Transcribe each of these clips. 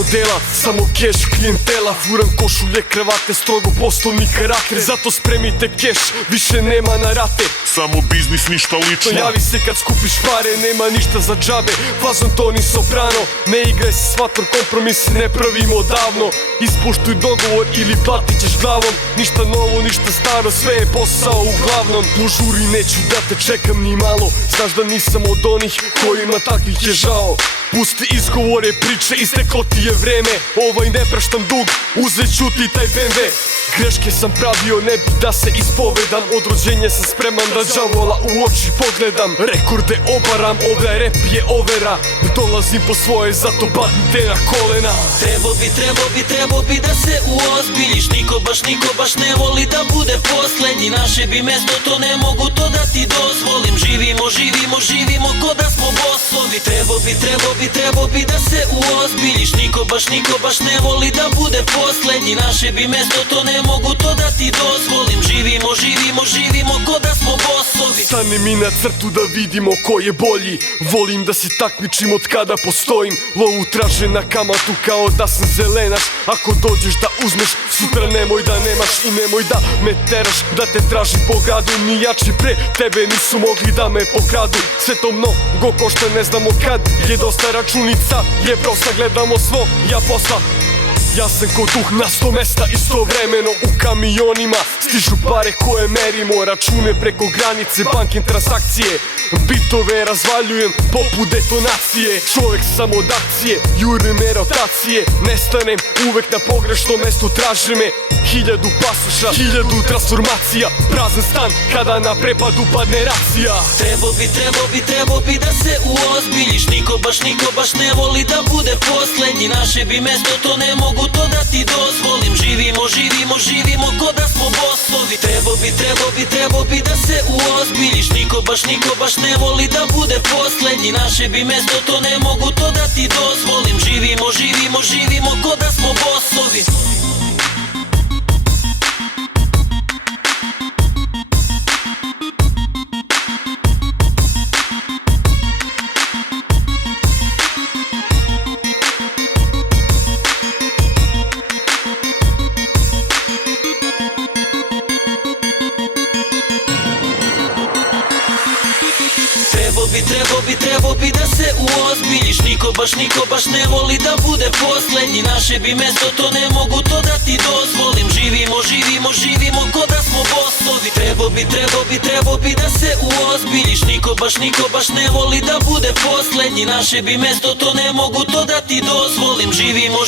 odela, samo keš, klijentela. Furam košulje, kravate, strogo poslovni karakter. Zato spremite keš, više nema na rate. Samo biznis, ništa lično. Javi se kad skupiš pare, nema ništa za džabe. Fazon Toni Soprano, ne igraj se s vatrom, kompromis ne pravimo davno. Ispoštuj dogovor ili platit ćeš glavom. Ništa novo, ništa staro, sve je posao uglavnom. Požuri, neću da te čekam ni malo. Znaš da nisam od onih kojima takvih je žao. Pusti izgovore, priče, isteklo ti je vreme. Ne praštam dug, uzet ću ti taj BMW. Greške sam pravio, ne bi da se ispovedam. Od rođenja sam spreman da đavola u oči pogledam. Rekorde obaram, ovaj rep je overa. Dolazim po svoje, zato badnite na kolena. Trebao bi da se uozbiljiš. Niko baš ne voli da bude poslednji. Naše bi mesto, to ne mogu to da ti dozvolim. Živimo ko da smo bossovi. Trebao bi da se uozbiljiš. Niko baš ne voli da bude poslednji. Naše bi mesto, to ne mogu to da ti dozvolim. Živimo ko da smo bossovi. Stani mi na crtu da vidimo ko je bolji. Volim da se takmičim od kada postojim. Lovu traže na kamatu kao da sam zelenaš. Ako dođeš da uzmeš, sutra nemoj da nemaš. I nemoj da me teraš, da te traži po gradu. Ni jači pre tebe nisu mogli da me pokradu. Sve to mnogo košta, ne znamo kad je dosta. Računica je prosta, gledamo svo ja posla. Ja sam ko duh na 100 mesta istovremeno. U kamionima stižu pare koje merimo. Račune preko granice, banken transakcije. Bitove razvaljujem poput detonacije. Čovek sam od akcije, jure me rotacije. Nestanem uvek na pogrešnom mestu, traže me. 1000 pasoša, 1000 transformacija. Prazan stan kada na prepadu padne racija. Trebao bi da se uozbiljiš. Niko baš ne voli da bude poslednji. Naše bi mesto, to ne mogu to da ti dozvolim. Živimo ko da smo bossovi. Trebao bi da se uozbiljiš. Niko baš ne voli da bude poslednji. Naše bi mesto, to ne mogu to da ti dozvolim. Živimo ko da smo bossovi. Trebao bi da se uozbiljiš. Niko baš ne voli da bude poslednji. Naše bi mesto, to ne mogu to da ti dozvolim. Živimo ko da smo bossovi. Trebao bi da se uozbiljiš. Niko baš ne voli da bude poslednji. Naše bi mesto, to ne mogu to da ti dozvolim. Živimo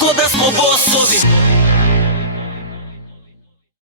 ko da smo bossovi.